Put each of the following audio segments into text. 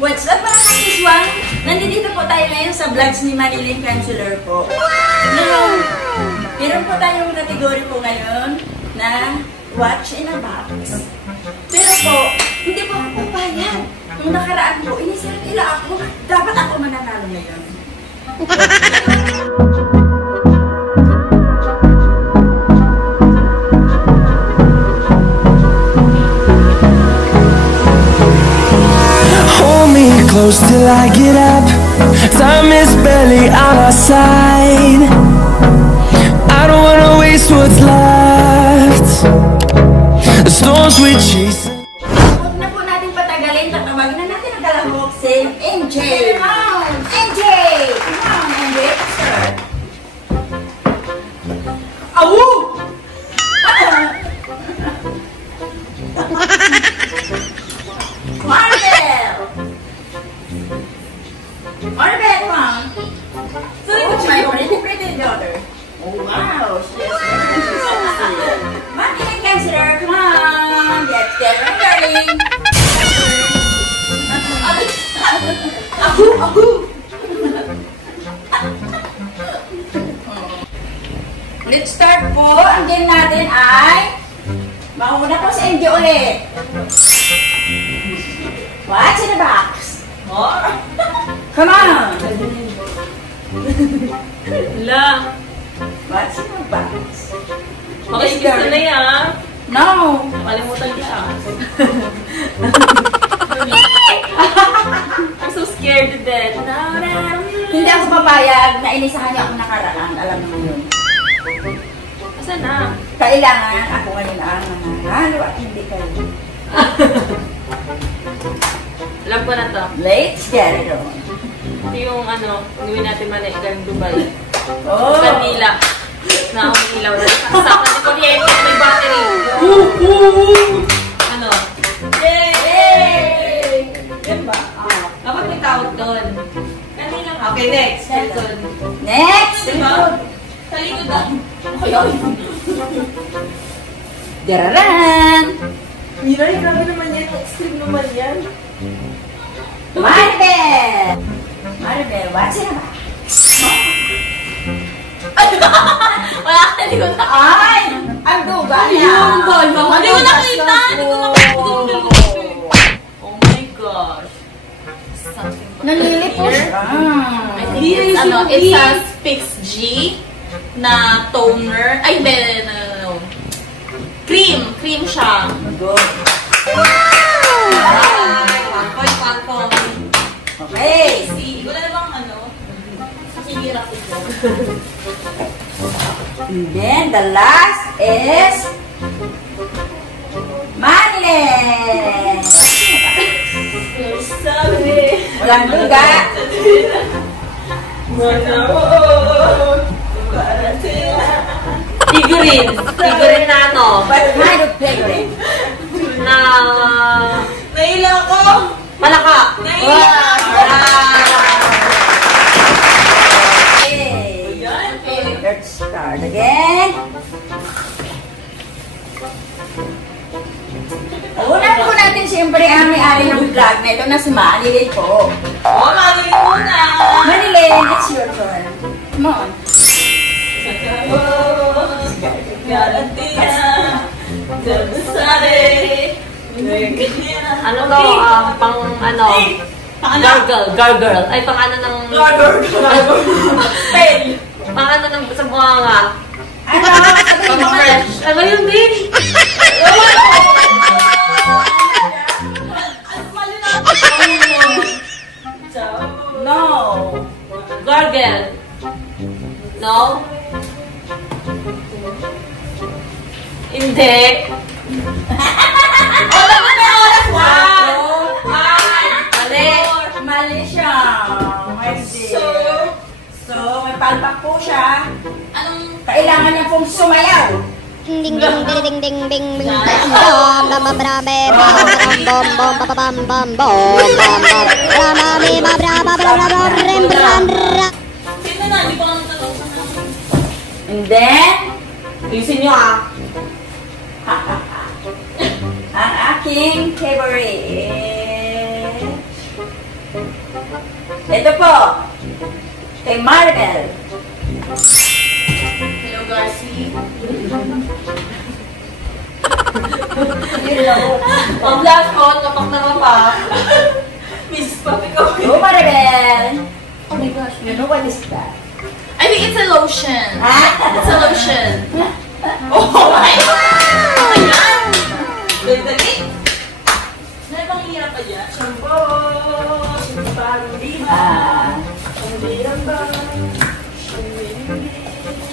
What's up mga kapiswang? Nandito po tayo ngayon sa vlogs ni Manilyn Counselor po. Now, meron po tayong category po ngayon na watch in a box. Pero po, hindi po ako papayag. Nung nakaraan po, inisira nila ako. Dapat ako mananalo ngayon. Close till I get up. Time is barely on our side. I don't wanna waste what's left. The storms we chase. Huwag na po natin patagalin. Tatawagin na natin ang dalahok si MJ. MJ! Come on, MJ. Start. Awu! Maribel, Mom. So, it's my pretty daughter. Oh, wow. She is very sexy. Manilyn Counselor, come on. Let's get ready. Ahu, ahu. Let's start po. Ang game natin ay mauna po si MJ ulit. What's in the box? More. Come on! Wala. What's in the box? Okay, gusto na yan. No! Nakalimutan kita. I'm so scared to death. Hindi ako papayag na inisahan niya ako nakaraan. Alam mo yun. Asa na? Kailangan ako ngayon ang mananalo at hindi kayo. Alam ko na to. Let's get it on. Ito yung ano, gawin natin galing Dubai. Oh! Kanila. Na umilaw na. Saksakan ni kuryente, may battery. Ano? Yay! Yan ba? Dapat may tawag doon. Kanila. Okay, next. Likod. Next! Diba? Sa likod daw. Ayun! Dararan! Miray, grabe naman yan. Extreme naman yan. Maribel! Maribel, what's in the box? Wala ka, hindi ko na. Ay! Ang duga niya! Hindi ko nakita! Hindi ko nakita! Oh my gosh. Something Nalilipos here. siya. I think it's, ano, it's a Fix G na toner. Ay, no. Cream. Cream siya. Good. Okay. See, wala na bang ano? Nakihirap ito. And then the last is Manilyn. Sabi. Walang duga. Figurine. Figurine na ano? What kind of figurine? Na... Naila ko! Malaka! Naila ako! Okay. Let's start again. Unan po natin siyempre ang may-ari ng vlog na ito na si Manilyn po. Oh, Manilyn muna! Manilyn, it's your turn. Come on. Ano to? Pang ano? Gargle. Ay, pang ano ng... Gargle. Pang ano ng sa bunganga. Ano? Pang fresh. Ano yun din? No. Gargle. No? Hindi. Mali siya. So, may palpak po siya. Kailangan niya pong sumayaw. Ding ding ding ding ding ding ding bam bam bam bam bam bam bam bam bam bam bam bam. Sino na? Hindi pa kami tanong. And then, Ayusin nyo ah. ang aking favorite. Ito po. Kay Maribel. Hello, Garci. Ang last ko, tapak na mapak. Miss Papi ko. Go, Maribel. Oh my gosh, you know what is that? I think it's a lotion. It's a lotion. Oh my God! Oh my God! Dali. Nalibang hirap pa dyan? Shampoo.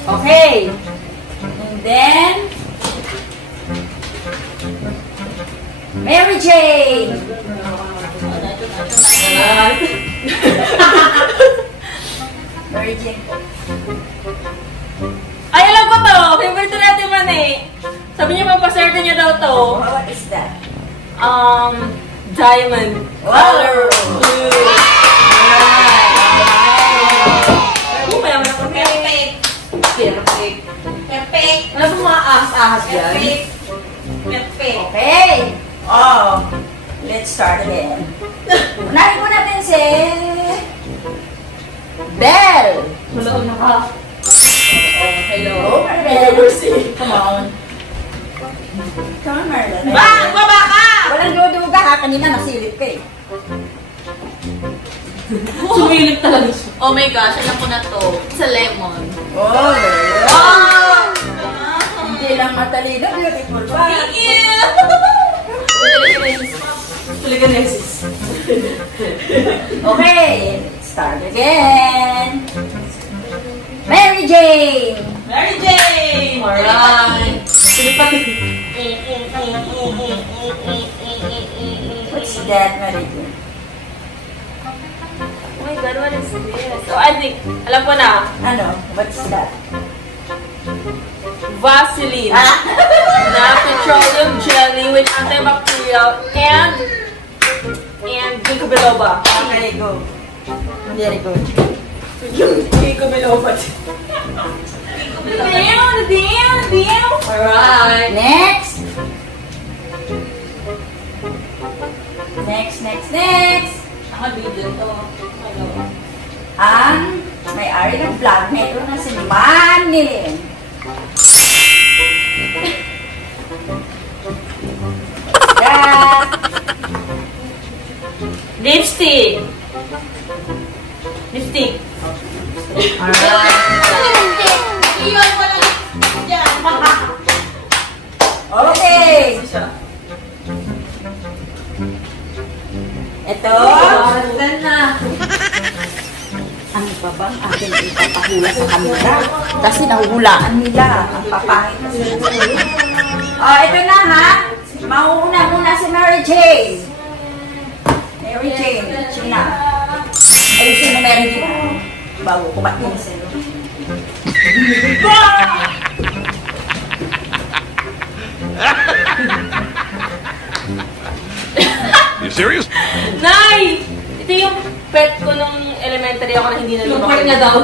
Okay. And then, Mary Jane. Mary Jane po. Ay, alam ko to! Favorite to natin man eh. Sabi niya, papaserte niya daw to. What is that? Diamond. Wow! Color blue. Oh, mayaman ako. Perfect. Perfect. Perfect. Ano ba mga ahas-ahas yan? Perfect. Perfect. Okay. Oh, let's start again. Unahin mo natin si Belle. Wala ko na ka. Hello. Oh, Maribel. Come on. Come on, Maribel. Baba ka! Walang duduga ha. Kanina nasilip ka eh. Sumilip talaga siya. Oh my gosh, alam ko na to. It's a lemon. Oh, Oh! hindi lang matalino. Beautiful pa. Thank you! Tuliganesis. Okay, let's start again. Mary Jane. Mary Jane! Alright. What's that, Mary Jane? Oh my God, what is this? Oh, I think, alam ko na. Ano? What's that? Vaseline. Na petroleum jelly with antibacterial and ginkgo biloba. Okay, go. Very good. Ginkgo biloba. Damn. Alright. Next. Next. Nakabigyan to. Hello. Ang may-ari ng vlog na ito na si Manny. That. Lipstick. Alright. Iyon mo lang. Yan. Okay. Ito. na. Ano ba bang ating ipapahula sa kanila? Kasi nahuhulaan nila. Ang papangit na sila. Oh, ito na ha. Mauuna muna si Mary Jane. Mary Jane. Sina. Ayusin mo Mary Jane. Bago kumatin sila. You serious? Nay! Ito yung pet ko nung elementary ako na hindi na lumaki. Yung pet niya daw.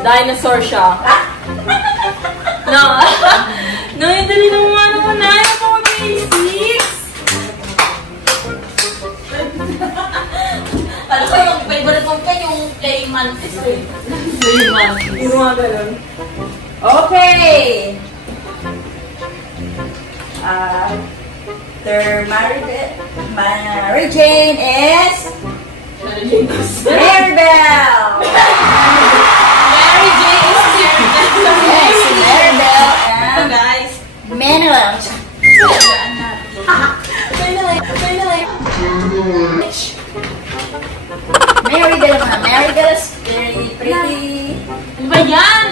Dinosaur siya. No, yung dali ng mga naman na. Yung mga basics. Alam ko yung favorite ko ka yung play mantis. Play mantis. Yung mga ganun. Okay. Their Mary Jane is Maribel. Mary Jane is Yes, Maribel and guys. Manuel. Maribel is very pretty. Ano ba yan?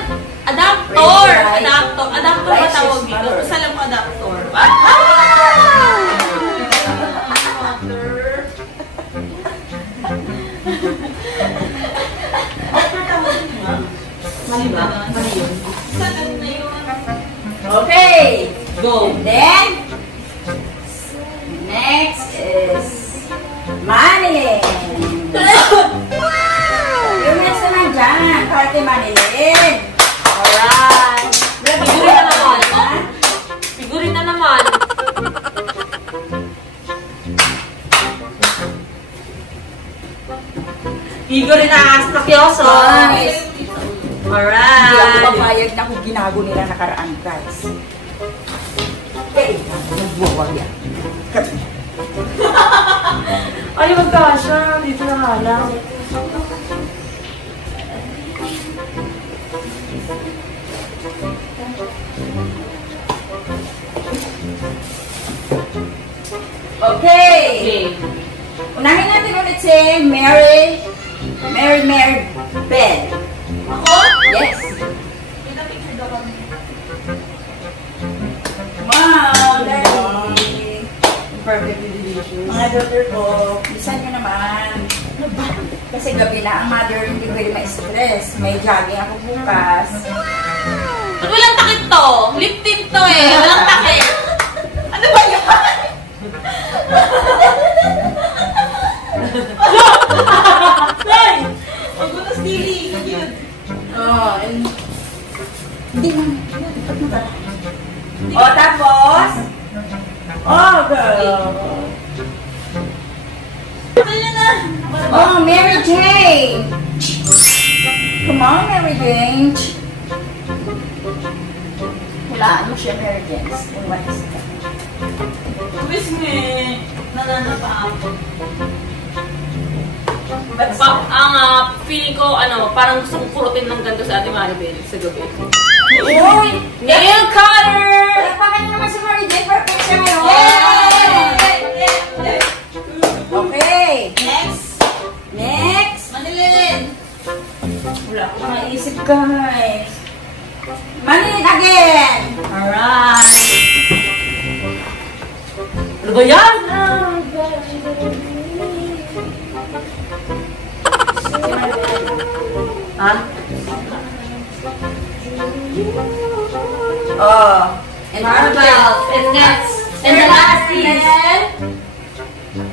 Adaptor! Right. Adaptor ba tawag dito? Basta lang po adaptor. Mali ba? Mali yun. Okay. Go. And then, next is Manny. Yung next naman dyan, party Manilin. Alright. Figurin na naman. Figurin na naman. Igor na Spacioso. Nice. Alright. Hindi ako papayag na kung ginago nila nakaraan, guys. Okay. Nagwawag yan. Ay, magkasya. Dito na nga lang. Okay. Unahin natin ulit si Mary Bell. Ako? Yes. Pinapicture daw kami. Wow, darling. Perfectly delicious. Mga daughter ko, bisan nyo naman. Ano ba? Kasi gabi na ang mother, hindi pwede ma-stress. May jogging ako bukas. Ba't walang takip to? Lip tint to eh. Walang takip. Ano ba yun? Hey! Ang gulas dili. Yun. Oh, and... Hindi mo. Oh, tapos? Oh, girl. Kaya na. Oh, Mary Jane. Come on, Mary Jane. Hulaan mo siya, Mary Jane. And what is that? Wish me. Nananapa ako. Feeling ko, parang gusto kong kurutin ng ganito sa Ate Maribel sa gabi. Uy! Nail cutter! Palakpakan niyo naman si Mary Jane. Perfect siya ngayon. Yay! Okay. Next! Next. Manilin! Wala akong maisip, guys. Manilin again. Alright! Ano ba yan? Ha? Oh. And Maribel! And next! And the last is...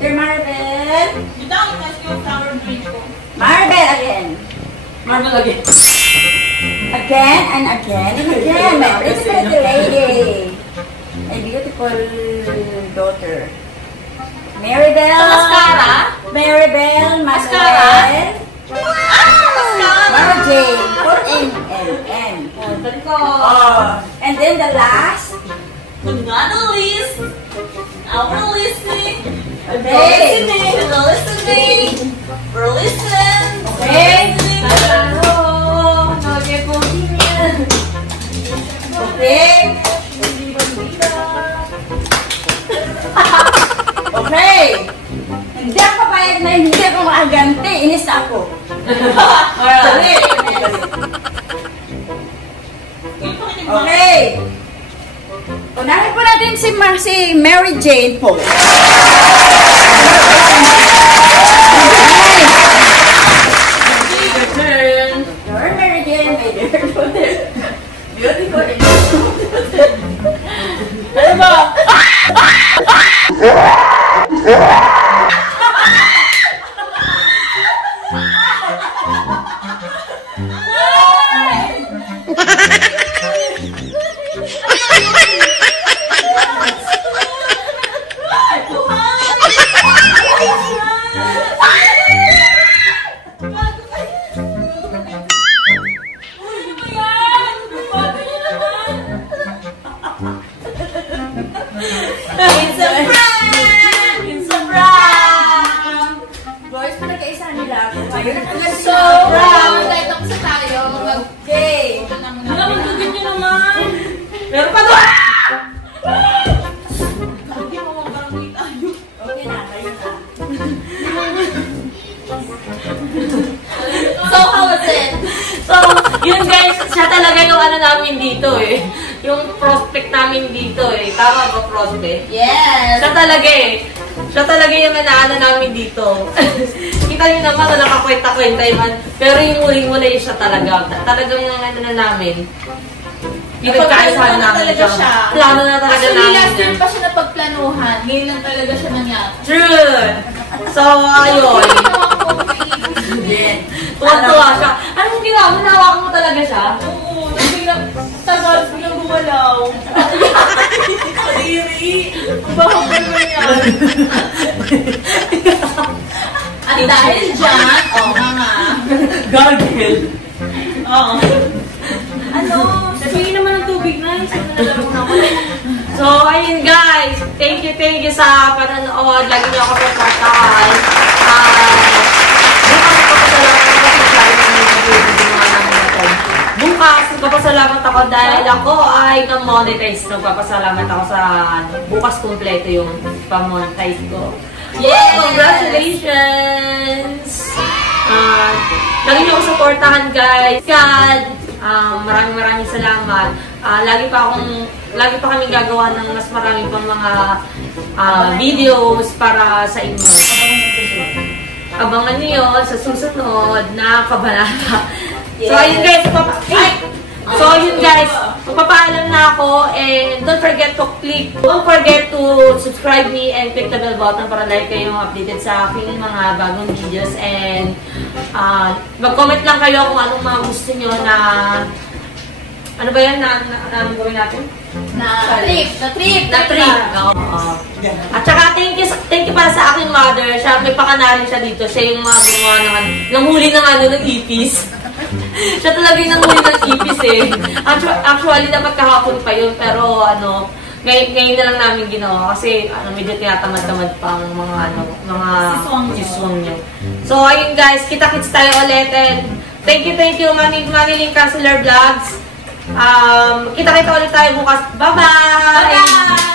Sir Maribel. Bitaw, kasi yung flower drink ko. Maribel again. Marble again. Again and again and again. My pretty lady. My beautiful daughter. Maribel. Sa mascara? Maribel. Mascara? Mascara! Mary Jane. For N. Tali ko. Oh. And then the last. Kung nga no list, our listening. Okay. We're listening. We're listening. Okay. Okay. Okay. Hindi ako papayag na hindi ako makaganti. Inis na ako. Dali. Okay. Unahin po natin si Mary Jane po. Your Mary Jane, my beautiful. Beautiful. Ano ba? It's a prank! It's a prank! Boys, pinag-kaisa nila ako. Ayun, So proud! Dahil tapos na tayo. Okay. Malamig dugan nyo naman! Meron pa doon! Hindi mo magbarangay tayo. Okay na, kayo na. So, how was it? So, yun guys, siya talaga yung namin dito eh. Yung prospect namin dito eh. Tama ba prospect? Yes. Siya talaga eh. Siya talaga yung namin dito. Kita niyo naman na nakakwenta-kwenta man. Pero yung muling-muli siya talaga. Talagang na namin. Pinagkaisahan namin siya. Plano na talaga namin. Actually, last year pa siya napagplanuhan. Ngayon lang talaga siya nangyari. True! So, ayun. Tuwan-tuwa siya. Anong ginawa mo? Nahawakan mo talaga siya? Oo. Tagal, biglang gumalaw. Kadiri. Ang bahong naman yan. At dahil dyan, mga Gargle. Oo. ano, Sabihin naman ng tubig na. So, ayun guys. Thank you sa panonood. Lagi niyo ako supportahan. Bukas, nagpapasalamat ako dahil ako ay na-monetize. Nagpapasalamat ako sa bukas kompleto yung pa-monetize ko. Yay! Congratulations! Lagi niyo ako supportahan guys. God, maraming salamat. Lagi pa kami gagawa ng mas marami pang mga videos para sa inyo. Abangan niyo sa susunod na kabanata. So, ayun guys. Magpapaalam na ako and don't forget to subscribe me and click the bell button para like kayong updated sa aking mga bagong videos and mag-comment lang kayo kung anong mga gusto nyo na ano ba yan na gawin natin? na trip. At saka thank you para sa aking mother. Siya, may pakanarin siya dito. Siya yung mga gumawa naman. Nanghuli ng ipis. Siya talaga yung nanghuli ng ipis eh. Actually, dapat kahapon pa yun. Pero ngayon na lang namin ginawa. Kasi medyo tinatamad-tamad pa ang mga siswang niyo. So, ayun guys. Kita-kits tayo ulit. And thank you, Maniling Counselor Vlogs. Kita-kita ulit tayo bukas. Bye-bye!